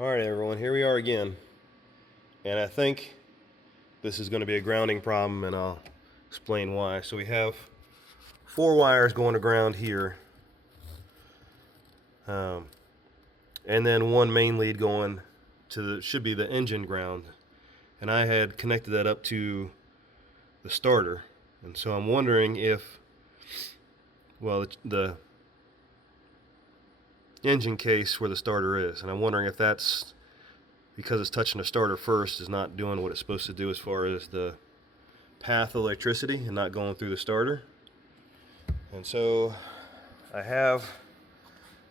Alright everyone, here we are again, and I think this is going to be a grounding problem, and I'll explain why. So we have 4 wires going to ground here, and then one main lead going to the, should be the engine ground, and I had connected that up to the starter. And so I'm wondering if, well, the engine case where the starter is, and I'm wondering if that's because it's touching the starter first, is not doing what it's supposed to do as far as the path of electricity and not going through the starter. And so I have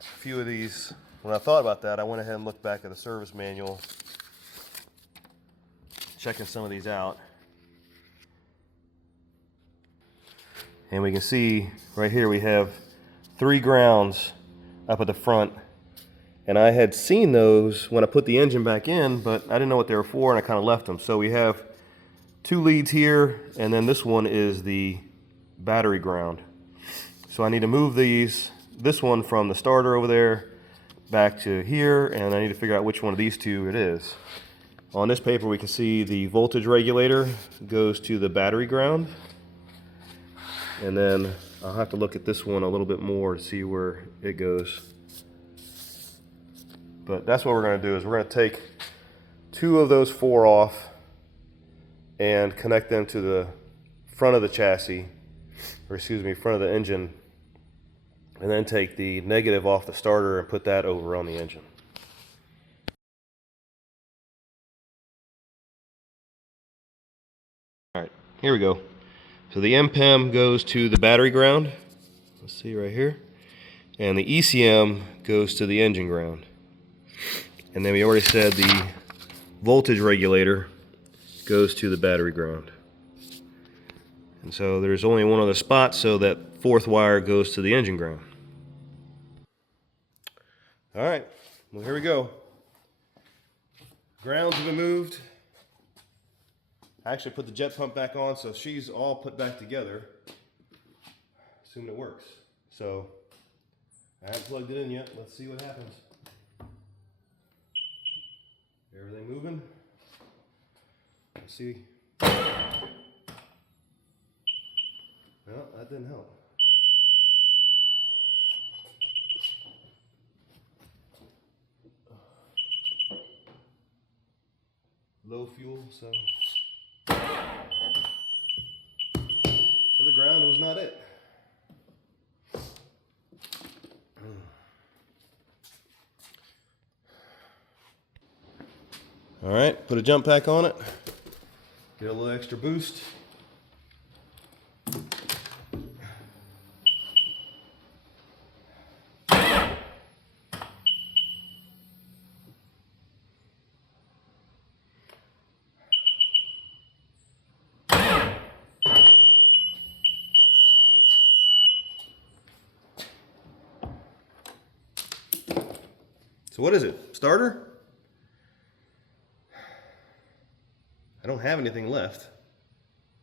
a few of these. When I thought about that, I went ahead and looked back at the service manual, checking some of these out. And we can see right here we have 3 grounds up at the front. And I had seen those when I put the engine back in, but I didn't know what they were for, and I kind of left them. So we have 2 leads here, and then this one is the battery ground. So I need to move this one from the starter over there back to here, and I need to figure out which one of these 2 it is. On this paper we can see the voltage regulator goes to the battery ground, and then I'll have to look at this one a little bit more to see where it goes. But that's what we're going to do, is we're going to take 2 of those 4 off and connect them to the front of the chassis, or excuse me, front of the engine, and then take the negative off the starter and put that over on the engine. Alright, here we go. So the MPEM goes to the battery ground, let's see right here, and the ECM goes to the engine ground. And then we already said the voltage regulator goes to the battery ground. And so there's only one other spot, so that 4th wire goes to the engine ground. Alright, well here we go. Grounds have been moved. I actually put the jet pump back on, so she's all put back together. Assuming it works. So I haven't plugged it in yet. Let's see what happens. Everything moving. Let's see. Well, that didn't help. Low fuel, so the ground was not it. All right, put a jump pack on it, get a little extra boost. So what is it? Starter? I don't have anything left.